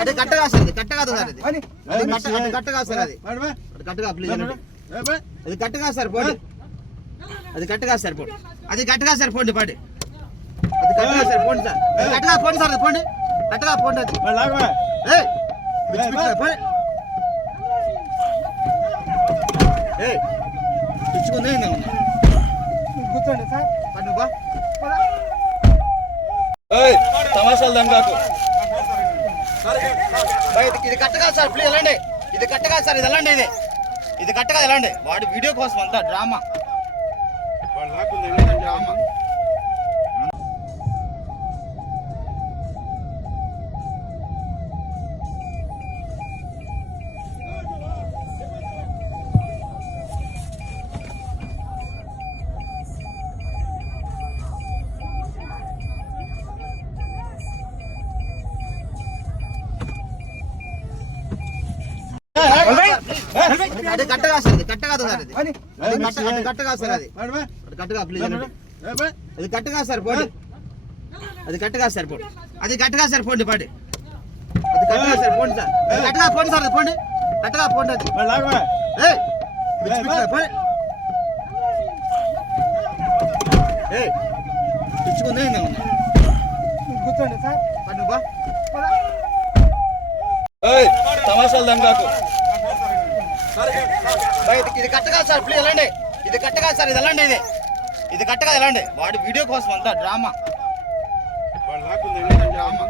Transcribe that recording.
అది కట్టగా సార్, ఇది కట్ట కాదు సార్, అది కట్టగా సార్, అది కట్టగా ప్లీజ్, అది కట్టగా సార్ పోండి, అది కట్టగా సార్ పోండి, అది కట్టగా సార్ పోండి పాడి, అది కట్టగా సార్ పోండి సార్, అది కట్టగా పోండి సార్, అది పోండి కట్టగా పోండి, అది పిచ్చుకుంది కూర్చోండి సార్ పన్ను బా తమాషాలు దండాకు. ఇది కట్టగా సార్ ప్లీజ్ వెళ్ళండి, ఇది కట్టగా సార్, ఇది వెళ్ళండి, ఇది కట్టగా వెళ్ళండి. వాడి వీడియో కోసం అంతా డ్రామా డ్రామా. అది కట్టగా సార్, ఇది కట్ట కాదు సార్, అది కట్టగా సార్, అది కట్టగా ప్లీజ్, అది కట్టగా సార్ పోండి, అది కట్టగా సార్ పోండి, అది కట్టగా సార్ పోండి పాడి, అది కట్టగా సార్ పోండి సార్, కట్టగా పోండి సార్, అది పోండి కట్టగా పోండి, అది పిచ్చుకుంది కూర్చోండి సార్ పన్ను బా తమాషాలు దండాకు. ఇది కట్టగా సార్ ప్లీజ్ వెళ్ళండి, ఇది కట్టగా సార్, ఇది వెళ్ళండి, ఇది కట్టగా వెళ్ళండి. వాడి వీడియో కోసం అంతా డ్రామా డ్రామా.